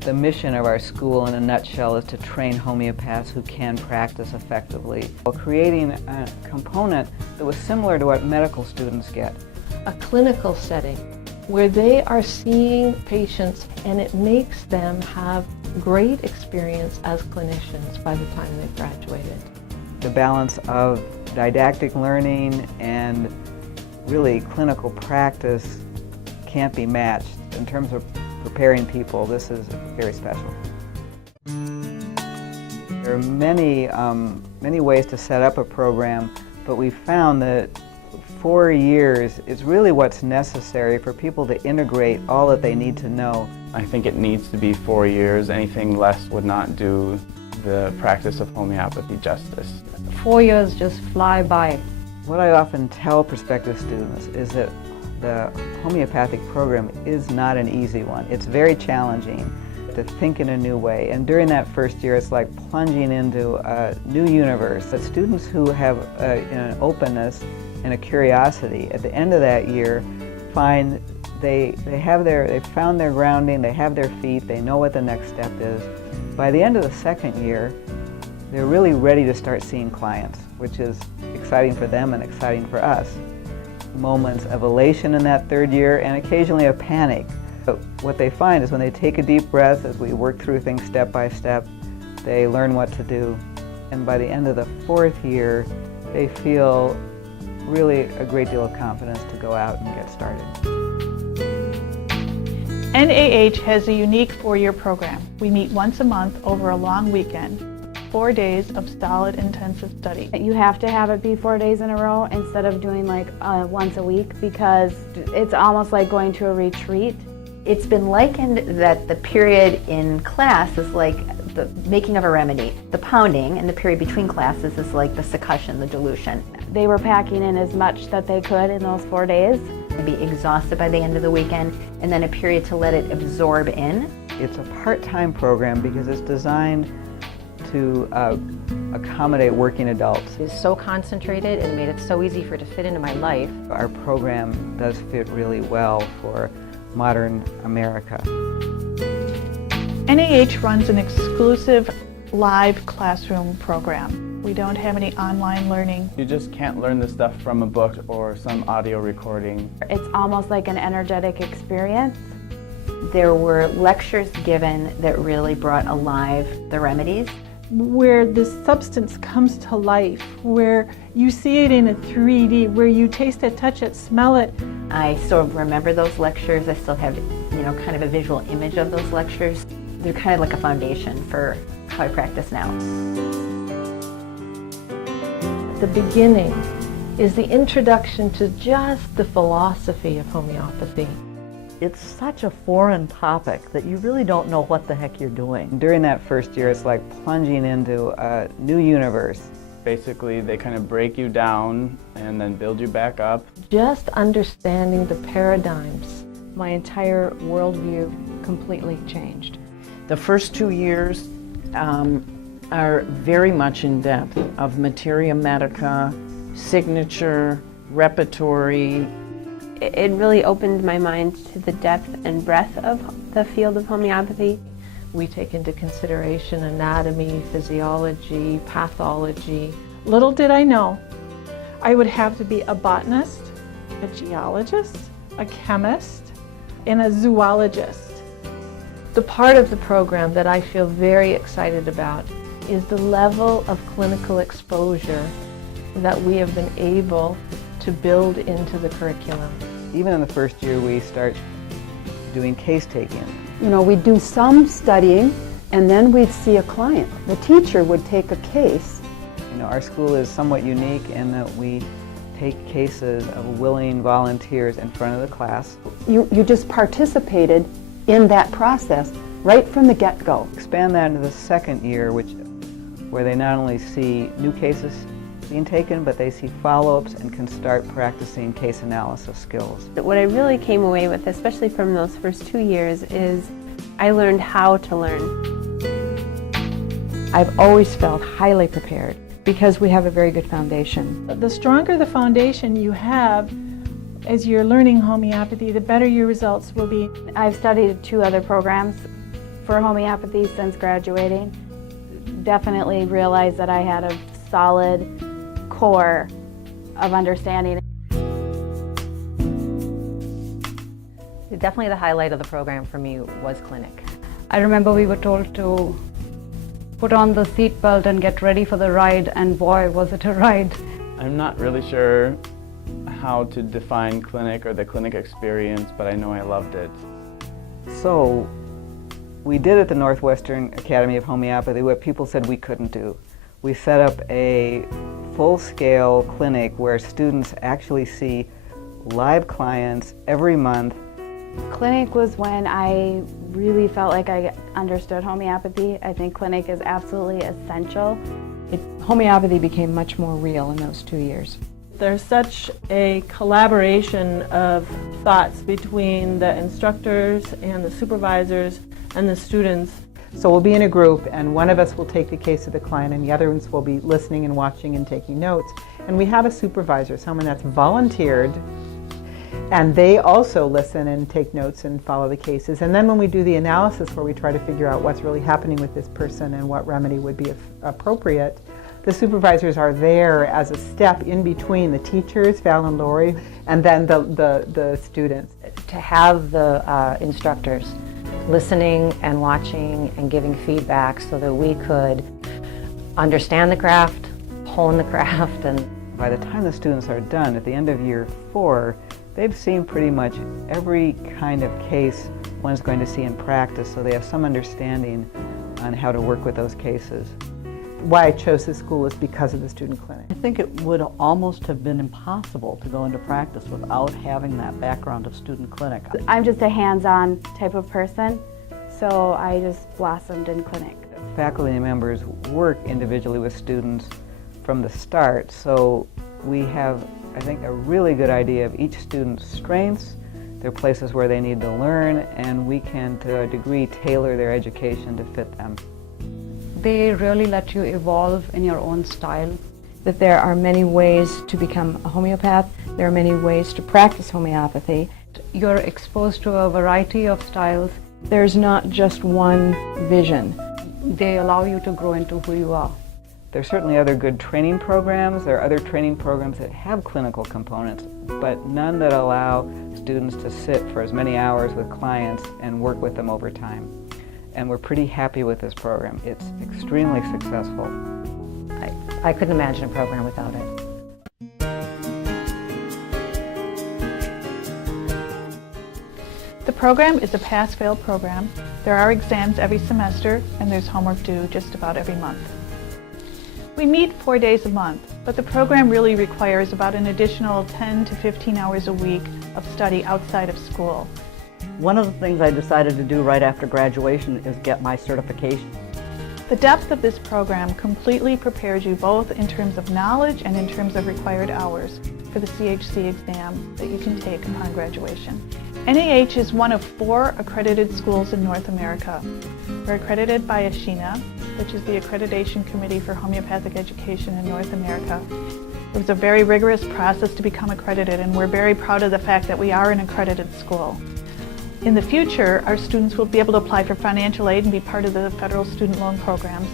The mission of our school, in a nutshell, is to train homeopaths who can practice effectively, while creating a component that was similar to what medical students get. A clinical setting where they are seeing patients and it makes them have great experience as clinicians by the time they've graduated. The balance of didactic learning and really clinical practice can't be matched. In terms of preparing people, this is very special. There are many ways to set up a program, but we found that 4 years is really what's necessary for people to integrate all that they need to know. I think it needs to be 4 years. Anything less would not do the practice of homeopathy justice. 4 years just fly by. What I often tell prospective students is that the homeopathic program is not an easy one. It's very challenging to think in a new way, and during that first year it's like plunging into a new universe. But students who have an openness and a curiosity at the end of that year find they found their grounding, they have their feet, they know what the next step is. By the end of the second year, they're really ready to start seeing clients, which is exciting for them and exciting for us. Moments of elation in that third year and occasionally a panic. But what they find is when they take a deep breath as we work through things step by step, they learn what to do. And by the end of the fourth year, they feel really a great deal of confidence to go out and get started. NAH has a unique 4-year program. We meet once a month over a long weekend. 4 days of solid intensive study. You have to have it be 4 days in a row instead of doing like once a week, because it's almost like going to a retreat. It's been likened that the period in class is like the making of a remedy. The pounding and the period between classes is like the succussion, the dilution. They were packing in as much that they could in those 4 days. Be exhausted by the end of the weekend, and then a period to let it absorb in. It's a part-time program because it's designed to accommodate working adults. It was so concentrated and made it so easy for it to fit into my life. Our program does fit really well for modern America. NAH runs an exclusive live classroom program. We don't have any online learning. You just can't learn this stuff from a book or some audio recording. It's almost like an energetic experience. There were lectures given that really brought alive the remedies. Where the substance comes to life, where you see it in a 3D, where you taste it, touch it, smell it. I still remember those lectures. I still have, kind of a visual image of those lectures. They're kind of like a foundation for how I practice now. The beginning is the introduction to just the philosophy of homeopathy. It's such a foreign topic that you really don't know what the heck you're doing. During that first year, it's like plunging into a new universe. Basically, they kind of break you down and then build you back up. Just understanding the paradigms. My entire worldview completely changed. The first 2 years are very much in depth of materia medica, signature, repertory. It really opened my mind to the depth and breadth of the field of homeopathy. We take into consideration anatomy, physiology, pathology. Little did I know, I would have to be a botanist, a geologist, a chemist, and a zoologist. The part of the program that I feel very excited about is the level of clinical exposure that we have been able to build into the curriculum. Even in the first year, we start doing case taking. We'd do some studying and then we'd see a client. The teacher would take a case. Our school is somewhat unique in that we take cases of willing volunteers in front of the class. You just participated in that process right from the get-go. Expand that into the second year, where they not only see new cases being taken, but they see follow-ups and can start practicing case analysis skills. What I really came away with, especially from those first 2 years, is I learned how to learn. I've always felt highly prepared because we have a very good foundation. The stronger the foundation you have as you're learning homeopathy, the better your results will be. I've studied 2 other programs for homeopathy since graduating. Definitely realized that I had a solid core of understanding. Definitely the highlight of the program for me was clinic. I remember we were told to put on the seatbelt and get ready for the ride, and boy, was it a ride. I'm not really sure how to define clinic or the clinic experience, but I know I loved it. So, we did at the Northwestern Academy of Homeopathy what people said we couldn't do. We set up a full-scale clinic where students actually see live clients every month. Clinic was when I really felt like I understood homeopathy. I think clinic is absolutely essential. Homeopathy became much more real in those 2 years. There's such a collaboration of thoughts between the instructors and the supervisors and the students. So we'll be in a group, and one of us will take the case of the client and the other ones will be listening and watching and taking notes. And we have a supervisor, someone that's volunteered, and they also listen and take notes and follow the cases. And then when we do the analysis where we try to figure out what's really happening with this person and what remedy would be appropriate, the supervisors are there as a step in between the teachers, Val and Lori, and then the students. To have the instructors listening and watching and giving feedback so that we could understand the craft, hone the craft. And by the time the students are done, at the end of year 4, they've seen pretty much every kind of case one's going to see in practice, so they have some understanding on how to work with those cases. Why I chose this school is because of the student clinic. I think it would almost have been impossible to go into practice without having that background of student clinic. I'm just a hands-on type of person, so I just blossomed in clinic. Faculty members work individually with students from the start, so we have, I think, a really good idea of each student's strengths, their places where they need to learn, and we can, to a degree, tailor their education to fit them. They really let you evolve in your own style. That there are many ways to become a homeopath. There are many ways to practice homeopathy. You're exposed to a variety of styles. There's not just one vision. They allow you to grow into who you are. There are certainly other good training programs. There are other training programs that have clinical components, but none that allow students to sit for as many hours with clients and work with them over time. And we're pretty happy with this program. It's extremely successful. I couldn't imagine a program without it. The program is a pass-fail program. There are exams every semester, and there's homework due just about every month. We meet 4 days a month, but the program really requires about an additional 10 to 15 hours a week of study outside of school. One of the things I decided to do right after graduation is get my certification. The depth of this program completely prepares you both in terms of knowledge and in terms of required hours for the CHC exam that you can take upon graduation. NAH is one of 4 accredited schools in North America. We're accredited by ASHINA, which is the Accreditation Committee for Homeopathic Education in North America. It was a very rigorous process to become accredited, and we're very proud of the fact that we are an accredited school. In the future, our students will be able to apply for financial aid and be part of the federal student loan programs.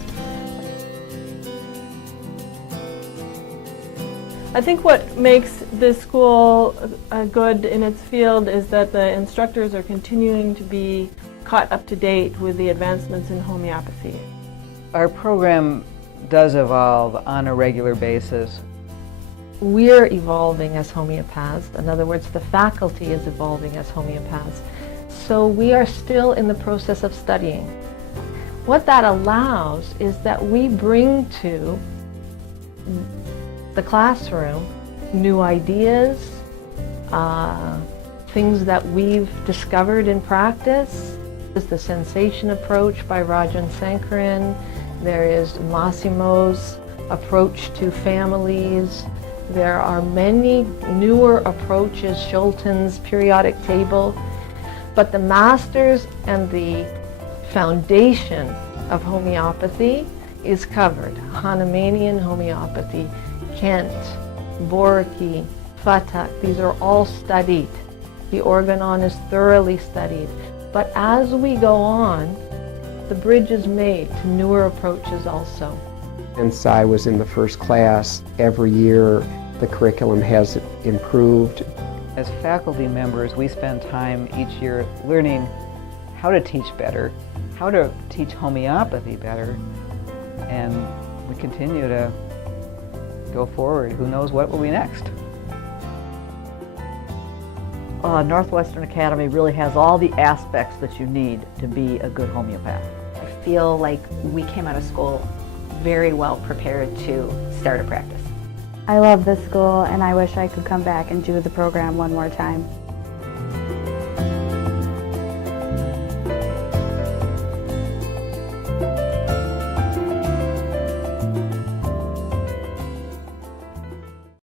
I think what makes this school good in its field is that the instructors are continuing to be caught up to date with the advancements in homeopathy. Our program does evolve on a regular basis. We're evolving as homeopaths. In other words, the faculty is evolving as homeopaths. So we are still in the process of studying. What that allows is that we bring to the classroom new ideas, things that we've discovered in practice. There's the sensation approach by Rajan Sankaran. There is Massimo's approach to families. There are many newer approaches, Schulten's periodic table. But the masters and the foundation of homeopathy is covered. Hahnemannian homeopathy, Kent, Borky, Fatak, these are all studied. The organon is thoroughly studied. But as we go on, the bridge is made to newer approaches also. Since I was in the first class, every year the curriculum has improved. As faculty members, we spend time each year learning how to teach better, how to teach homeopathy better, and we continue to go forward. Who knows what will be next? Northwestern Academy really has all the aspects that you need to be a good homeopath. I feel like we came out of school very well prepared to start a practice. I love this school and I wish I could come back and do the program one more time.